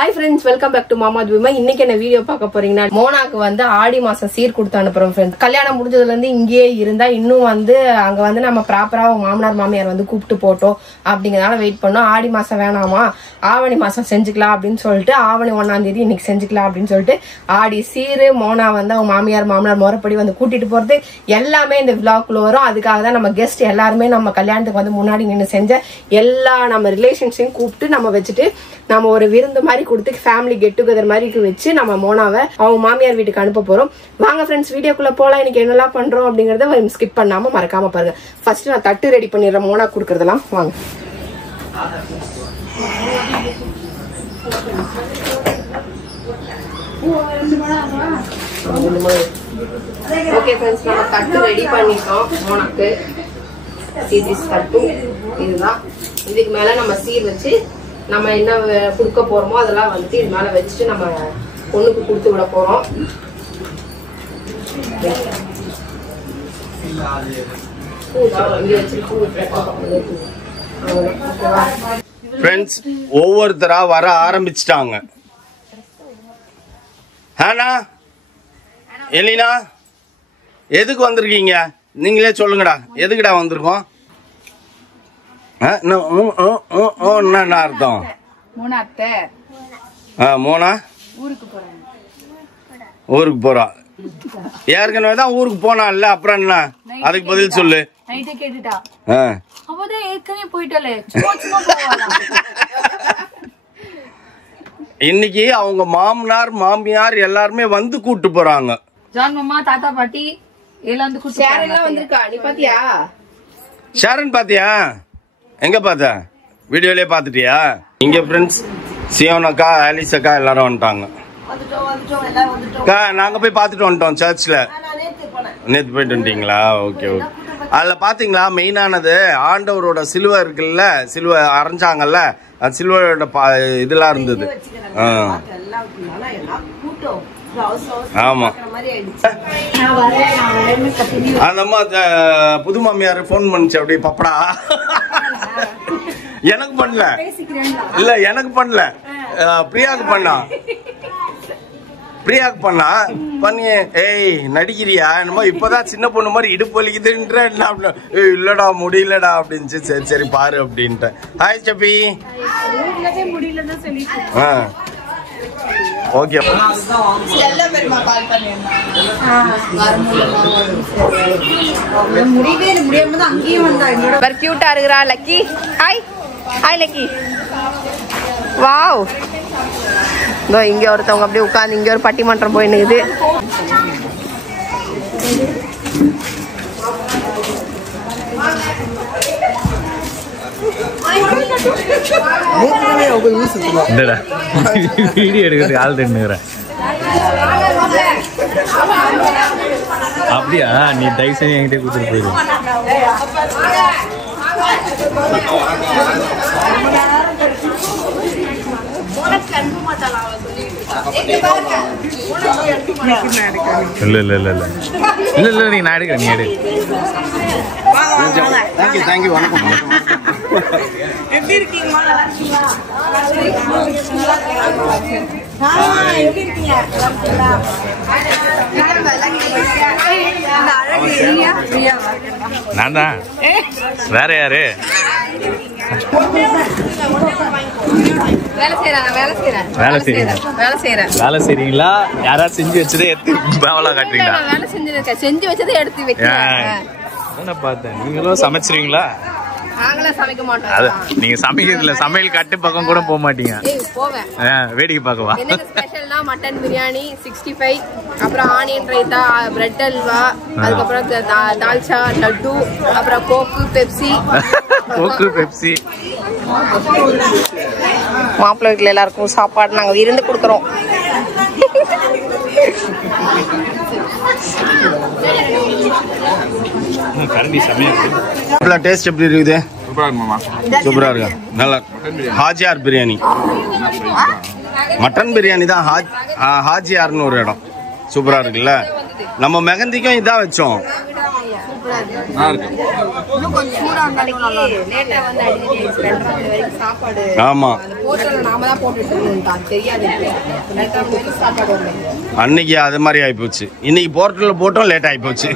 Hi friends, welcome back to Mama Dvima. இன்னைக்கு என்ன video பார்க்க போறீங்கன்னா மோனாக்கு வந்து ஆடி மாசம் சீர் கொடுத்து அனுப்புறோம் फ्रेंड्स. கல்யாணம் முடிஞ்சதுல இருந்து இங்கேயே இருந்தா இன்னும் வந்து அங்க வந்து நம்ம ப்ராப்பரா மாமனார் மாமியார் வந்து கூப்பிட்டு போட்டோம் அப்படிங்கறதால வெயிட் பண்ணோம். ஆடி மாசம் வேணாமா ஆவணி மாசம் செஞ்சுக்கலாம் அப்படின்னு சொல்லிட்டு ஆவணி 1ஆம் தேதி இன்னைக்கு செஞ்சுக்கலாம் அப்படின்னு சொல்லிட்டு ஆடி சீரு மோனா வந்து அவங்க மாமனார் முறைப்படி வந்து கூட்டிட்டு போறது எல்லாமே இந்த vlogல வரும். அதுக்காக தான் நம்ம கெஸ்ட் எல்லாருமே நம்ம கல்யாணத்துக்கு வந்து முன்னாடி நின்று செஞ்ச எல்லா நம்ம ரிலேஷன்ஸையும் கூப்பிட்டு நம்ம வச்சுட்டு நம்ம ஒரு விருந்து மாதிரி கொடுத்து ஃபேமிலி கெட் டுகெதர் மாதிரி வச்சு நம்ம மோனாவை அவங்க மாமியார் வீட்டுக்கு அனுப்ப போறோம். வாங்க ஃப்ரெண்ட்ஸ் வீடியோக்குள்ள போலாம். இன்னைக்கு என்னெல்லாம் பண்றோம் அப்படிங்கறத ஸ்கிப் பண்ணாம மறக்காம பாருங்க. ஃபர்ஸ்ட் நான் தட்டு ரெடி பண்ணிடுறேன் மோனா கொடுக்கறதெல்லாம். வாங்க. ஓகே ஃப்ரெண்ட்ஸ், நம்ம தட்டு ரெடி பண்ணிட்டோம் மோனாக்கு. தட்டு இதுதான். இதுக்கு மேல நம்ம சீர் வச்சு நம்ம என்ன கொடுக்க போறோமோ அதெல்லாம் வந்து இது மேல வச்சுட்டு நம்ம பொண்ணுக்கு கொடுத்து விட போறோம். ஃப்ரெண்ட்ஸ் ஒவ்வொருத்தரா வர ஆரம்பிச்சிட்டாங்க. ஹானா எலினா எதுக்கு வந்திருக்கீங்க நீங்களே சொல்லுங்கடா. எதுக்குடா வந்திருக்கோம்? என்ன அர்த்தம்? மோனா ஊருக்கு போறா. ஏற்கனவே தான் ஊருக்கு போனான்ல, அப்புறம் என்ன அதுக்கு பதில் சொல்லு. இன்னைக்கு அவங்க மாமனார் மாமியார் எல்லாருமே வந்து கூட்டு போறாங்க. தாத்தா பாட்டி எல்லாம் வந்திருக்கா. நீ பாத்தியா? ஷாரன் பாத்தியா? எங்க பார்த்த? வீடியோலயே பாத்துட்டியா? இங்க ஃப்ரெண்ட்ஸ் சியோன் அக்கா ஆலிஸ் அக்கா எல்லாரும் வந்துட்டாங்க. நாங்க போய் பாத்துட்டு வந்துட்டோம் சர்ச்ல. நேத்து போயிட்டு வந்துட்டீங்களா? Okay okay. அதுல பாத்தீங்களா மெயினானது ஆண்டவரோட சிலுவை இருக்குல்ல, சிலுவை அரைஞ்சாங்கல்ல, அது சிலுவையோட இதெல்லாம் இருந்தது. ஆமா அந்த அம்மா புது மாமியார் போன் பண்ணிச்சு அப்படியே பப்படா. எனக்கு பண்ணல, இல்ல எனக்கு பண்ணல, பிரியாக்கு பண்ணா பண்ணி ஏய் நடிக்கிறியா என்னமோ இப்பதான் சின்ன பொண்ணு மாதிரி இடுப்பு வலிக்குதுன்ற. இல்லடா முடியலடா அப்படின்னு. சரி சரி பாரு அப்படின்ட்டு. ஹாய் சப்பி. ஓகே கியூட்டா இருக்கிறா lucky. Hi hi lucky. Wow, இங்க ஒருத்தவங்க அப்படியே உட்காந்து இங்க ஒரு பட்டிமன்றம் போய் நிக்குது. வீடியோ எடுக்கிறது ஆள் தெரிஞ்சுக்கிறேன். அப்படியா? நீ தயவு செஞ்சு என்கிட்ட கூட்டிட்டு போயிடு. இல்ல இல்ல இல்ல இல்ல இல்ல இல்ல நீ நான் எடுக்கிறேன். நீ எடு. தேங்க்யூ. வணக்கம். எப்படி இருக்கீங்க? நான் தான். வேற யாரு? வேலை செய்றீங்களா? யாராவது செஞ்சு வச்சதே எடுத்து பாவலா காட்டுறீங்களா? செஞ்சு வச்சதே எடுத்து வைக்கிறேன். பார்த்தேன். நீங்களும் சமைச்சிருவீங்களா? சமைக்க மாட்டோம். நீங்க சமைக்கிறதுல சமையல் கட்டு பக்கம் கூட போக மாட்டீங்க. வேடிக்கை பார்க்கவா? ஸ்பெஷல்னா மட்டன் பிரியாணி, 65, அப்புறம் ஆனியன் ரைத்தா, பிரெட் அல்வா, அதுக்கப்புறம் தால்ச்சா, லட்டு, அப்புறம் கோக்கு பெப்சி. மாப்பிள்ளை வீட்டுல எல்லாருக்கும் சாப்பாடு நாங்க விருந்து கொடுக்குறோம். டேஸ்ட் எப்படி இருக்குது? சூப்பரா இருக்கா? நல்லா. ஹாஜியார் பிரியாணி, மட்டன் பிரியாணி தான். ஹாஜியார்னு ஒரு இடம் சூப்பரா இருக்குல்ல. நம்ம மெகந்திக்கும் இதான் வச்சோம். இன்னும் கொஞ்சம் சூடா இருந்தாலும் லேட்டா வந்து அடிக்கடி 2:30 மணி வரைக்கும் சாப்பாடு. ஆமா ஹோட்டல்ல நாம தான் போட்டுட்டு இருந்தோம், தெரியாது. 2:30 மணி வரைக்கும் சாப்பாடு வரல. அன்னைக்கு அது மாதிரி ஆயிப்போச்சு. இன்னைக்கு போர்ட்டல்ல போட்டோம் லேட் ஆயிப்போச்சு.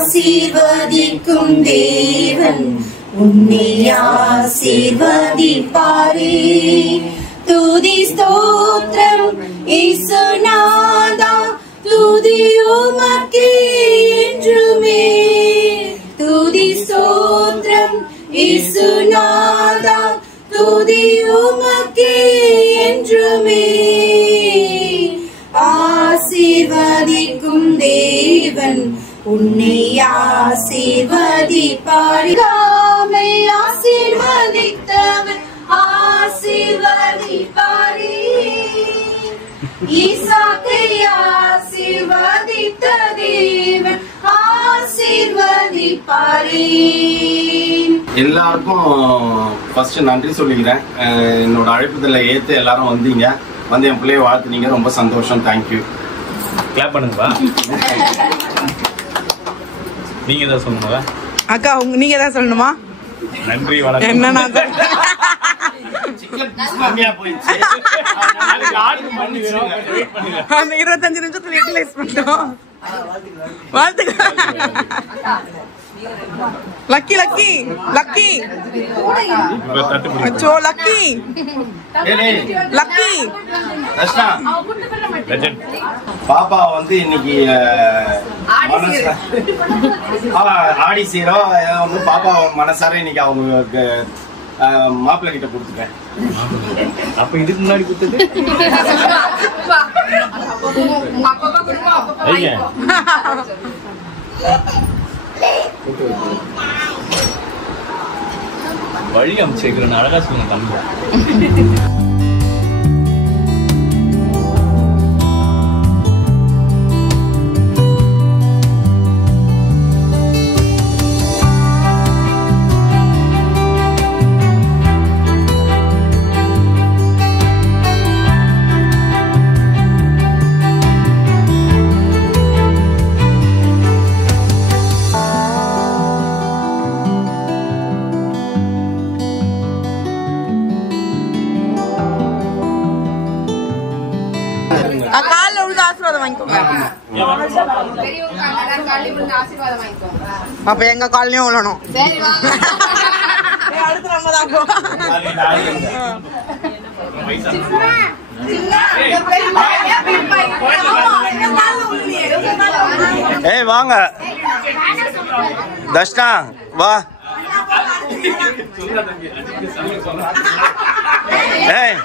ஆசீர்வதிக்கும் தேவன் உன்னை ஆசீர்வதிப்பாரே. துதி ஸ்தோத்திரம் இயேசுநாதா, துதி உமக்கே என்றுமே. துதி ஸ்தோத்திரம் இயேசுநாதா, துதி உமக்கே என்றுமே. ஆசீர்வதிக்கும் தேவன் உன்னை ஆசீர்வதிப்பார். ஆமை ஆசீர்வதித்தவர் ஆசீர்வதிப்பாரே. ஈசாக்கை ஆசீர்வதித்த தேவன் ஆசீர்வதிப்பாரே. எல்லாருக்கும் ஃபர்ஸ்ட் நன்றி சொல்லிக்கிறேன். என்னோட அழைப்புதல ஏத்து எல்லாரும் வந்தீங்க, வந்து என் பிள்ளைய வாழ்த்துனீங்க, ரொம்ப சந்தோஷம். தேங்க்யூ. கிளாப் பண்ணுங்கப்பா. நீங்க தான் சொல்லணுமா அக்கா? நீங்க தான் சொல்லணுமா? நன்றி வணக்கம். என்ன நான் அந்த 25 நிமிஷத்துல யூட்டிலைஸ் பண்ணிட்டோம். வாழ்த்துக்கள். லக்கி லக்கி லக்கி அச்சோ லக்கி லக்கி பாப்பா வந்து இன்னைக்கு ஆடி சீரம் வந்து பாப்பா மனசார இன்னைக்கு அவங்க மாப்பிள்ளை கிட்ட கொடுத்துட்டேன். அப்ப இதுக்கு முன்னாடி கொடுத்தது வழி அமைச்சிருக்கிறேன். அழகா சொல்லுங்க தம்பி. காலில் விழுந்து ஆசீர்வாதம் வாங்கிக்கோங்க. அப்ப எங்க காலையும் விழணும். அடுத்து நம்ம தான் போ. ஏய் வாங்க தர்ஷனா வா. ஏய்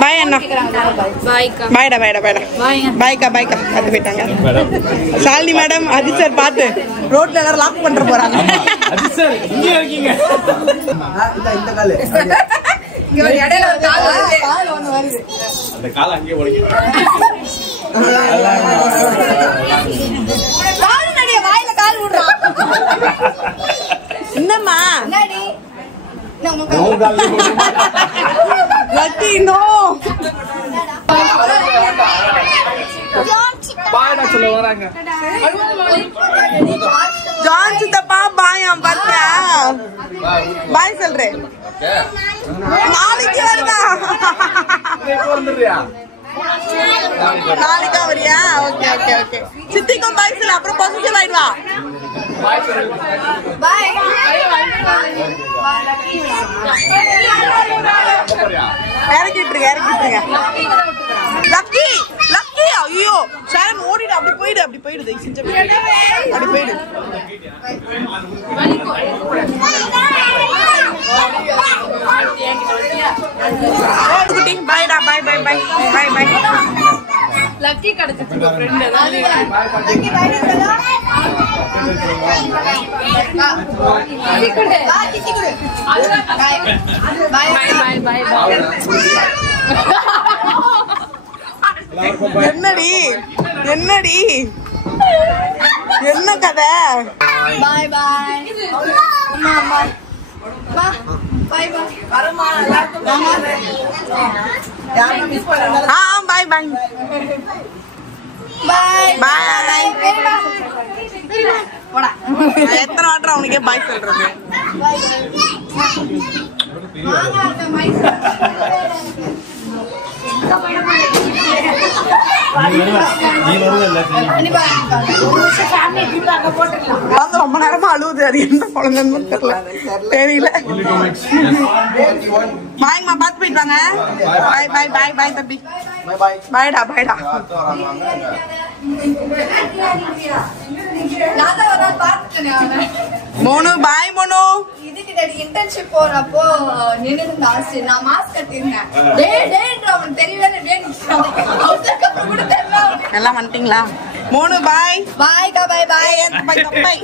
பாய் அண்ணா. பாய்டா பாய்டா பாய்டா பாய்க்கா பாய்க்கா பார்த்து போயிட்டாங்க. சாலினி மேடம் அஜித் சார் பார்த்து ரோட்ல எல்லாரும் லாக் பண்ற போறாங்க. அஜித் சார் இங்க இருக்கீங்க. இந்த கால் இங்க ஒரு இடையில ஒரு கால் ஒன்னு வருது. அந்த கால் அங்கேயே ஓடிக்கு. கால் நடிய வாயில கால் விடுறான். என்னம்மா என்னடி லக்கி நோ பாய்டா சொல்ல வராங்க. ஜான் சித்தப்பா பாயம் பாத்தியா? பாய் சொல்றேன். நாளைக்கு வருதா? நாளைக்கா வரியா? Okay okay okay. சித்திக்கும் பாய் சொல்ல, அப்புறம் பாசிட்டிவ் ஆயிடுவா. பாய் இறக்கிட்டுருங்க இறக்கிட்டுருங்க. லக்கி லக்கி ஐயோ ஷாம் ஓடிடு. அப்படி போயிடு அப்படி போயிடுது. அப்படி போயிடு. குட்டி பாய்டா பாய் பாய் பாய் பாய் பாய். லக்கி கிடைச்சிச்சு ஃப்ரெண்ட் என்னடி என்னடி என்ன கதை? பாய் பாய் அம்மா அம்மா பாய் பாய் வரமா பாய் பாய் பாய் பாய். எத்தனை வாட்டர் அவனுக்கே பாய் சொல்றது? ரொம்ப நேரமா அழுவுது. அது என்ன குழந்தைன்னு தெரியல. பாய்மா பார்த்து போயிட்டு வாங்க. பாய் பாய் பாய் பாய் தம்பி. பாய்டா பாய்டா. மோனு பாய் மோனு. இதுக்கு இன்டர்ன்ஷிப் போறப்போ நின்று இருந்தாச்சு. நான் மாஸ்க் கட்டிருந்தேன். அவனுக்கு தெரியவே எல்லாம் வந்துட்டீங்களா? மோனு பாய் பாய்க்கா பாய் பாய் பாய் பாய்.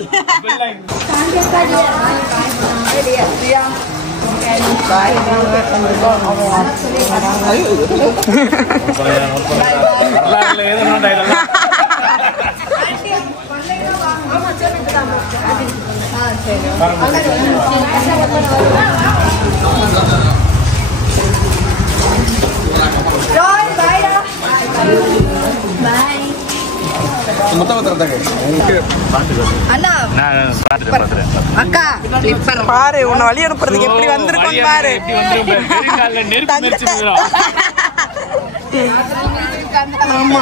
அக்கா பாரு உன்னை வழி அனுப்புறதுக்கு எப்படி வந்திருக்கோம் பாரு. ஆமா.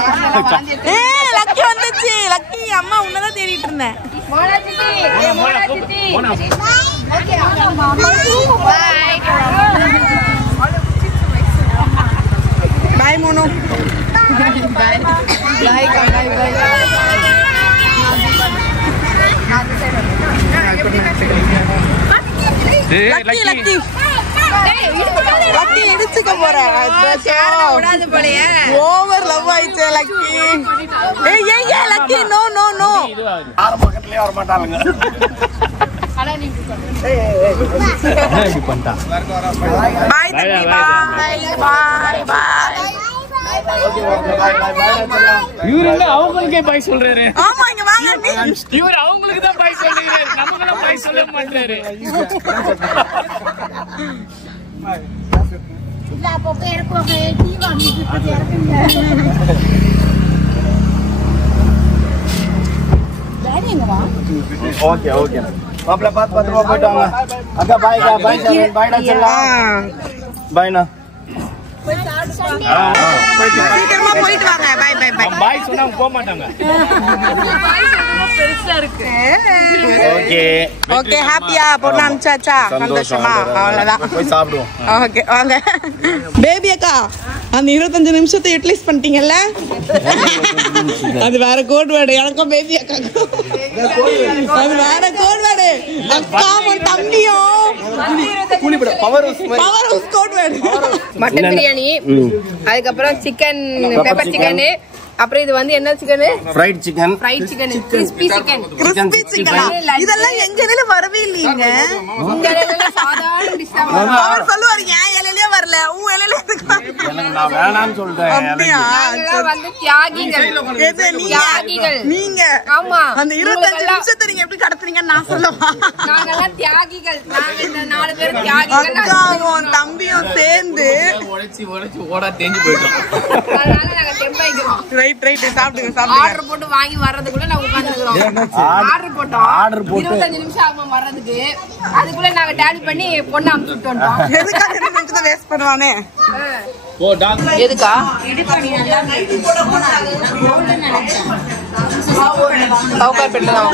லக்கி வந்துச்சு. லக்கி அம்மா உன்னதான் தேடிட்டு இருந்தேன். பாய் மோனு. லக்கி லக்கி லக்கி இடிச்சுக்க போற. ஓவர் லவ் ஆயிடுச்சு லக்கி. ஏய் ஏய் ஏய் லக்கி நோ நோ நோ. யார் பக்கத்துலயே வர மாட்டாங்க. பாய் தம்பி பாய் பாய் பாய். இவரு அவங்களுக்கே பாய் சொல்றாரு. ஆமா இங்க வாங்க. இவர் அவங்களுக்கு தான் பாய் சொல்றாரு. நமக்கு பாய் சொல்ல மாட்டாரு. ஓகே ஓகே மாப்பிள்ள பார்த்து பத்திரமா போயிட்டு வாங்க. அக்கா பாய்க்கா பாய் பாய்டா சொல்லலாம். பாய்ண்ணா. சீக்கிரமா போயிட்டு வாங்க. பாய் பாய் பாய். பாய் சொன்னா போக மாட்டாங்க. ஓகே ஓகே ஹாப்பியா பொண்ணு அனுப்பிச்சாச்சா? சந்தோஷமா? அவ்வளவுதான். போய் சாப்பிடுவோம். ஓகே வாங்க. பேபி அக்கா அந்த 25 நிமிஷத்தை யூட்டிலைஸ் பண்ணிட்டீங்கல்ல? அது வேற கோட் வேர்டு. எனக்கும் பேபி அக்கா அது வேற கோட் வேர்டு. அக்காவும் தம்பியும் power house code word. Mutton biryani, அதுக்கப்புறம் சிக்கன் பெப்பர் சிக்கன், அப்புறம் இது வந்து என்ன chicken? Fried chicken. Fried chicken, crispy chicken. Crispy chicken. இதெல்லாம் எங்க இலையில வரவே இல்லைங்க. இந்த இலையில சாதாரண டிஷ் தான். அவர் சொல்லுவாரு ஏன் இலையிலே வரல, உன் இலையில நான் வேணாம்னு சொல்லிட்டேன். அப்படியா? நாங்கெல்லாம் வந்து தியாகிகள். எது நீங்க? தியாகிகள். நீங்க ஆமா. அந்த 25 நிமிஷத்தை நீங்க எப்படி கடத்துறீங்கன்னு நான் சொல்லவா? நாங்கெல்லாம் தியாகிகள். நாங்க இந்த 4 பேர் தியாகிகள். அக்காவும் தம்பியும் சேர்ந்து உடைச்சு உடைச்சு ஓடா தேஞ்சு போயிட்டோம். அதனால நாங்க தெம்பாய்க்கிறோம். ரைட் ரைட் சாப்பிடுங்க சாப்பிடுங்க. ஆர்டர் போட்டு வாங்கி வர்றதுக்குள்ள நான் உட்கார்ந்துக்கிறோம். ஆர்டர் போட்டோம். 25 நிமிஷம் ஆகும் வர்றதுக்கு. அதுக்குள்ள நாங்க டேலி பண்ணி பொண்ணு அமுச்சு வந்துட்டோம். எதுக்கு அந்த நிமிஷத்தை வேஸ்ட் பண்ணுவானே? ஓ டாக் எதுக்கா? சவுகார் பெட்டலாம்.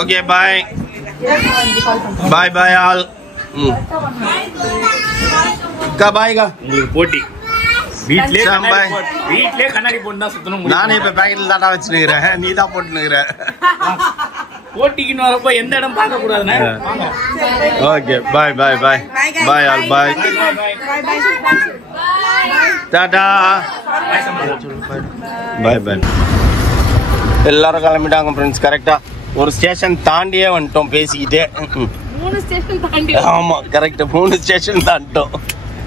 ஓகே பாய் பாய் பாய் ஆல். அக்கா பாய்க்கா. உங்களுக்கு போட்டி. வீட்லயே சாம் கண்ணாடி பாய். போட்டு- வீட்லயே கண்ணாடி போட்டு தான் சுத்தணும். நானே இப்ப பேக்கெட்ல தாட்டா வச்சுனுக்கிறேன். நீ தான் போட்டுனுக்குற. போட்டிக்குன்னு வரப்போ எந்த இடம் பார்க்க கூடாதுண்ணே. ஓகே பாய் பாய் பாய் பாய் ஆல் பாய் டாடா பாய் பாய். எல்லாரும் கிளம்பிட்டாங்க ஃப்ரெண்ட்ஸ். கரெக்டா ஒரு ஸ்டேஷன் தாண்டியே வந்துட்டோம் பேசிக்கிட்டே. 3 ஸ்டேஷன் தாண்டி. ஆமா கரெக்ட் 3 ஸ்டேஷன் தாண்டிட்டோம்.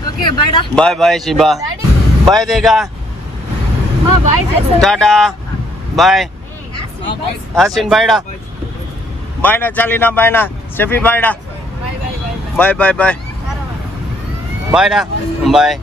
ஓகே பைடா. பாய் பாய் ஷிபா. பாய் தேகா. பாய் சேசன். டாடா பாய். ஆசின் பாய்டா. பாய்டா சாலினா பாய்டா. ஷெஃபி பாய்டா. பாய் பாய் பாய். பாய்டா பாய்.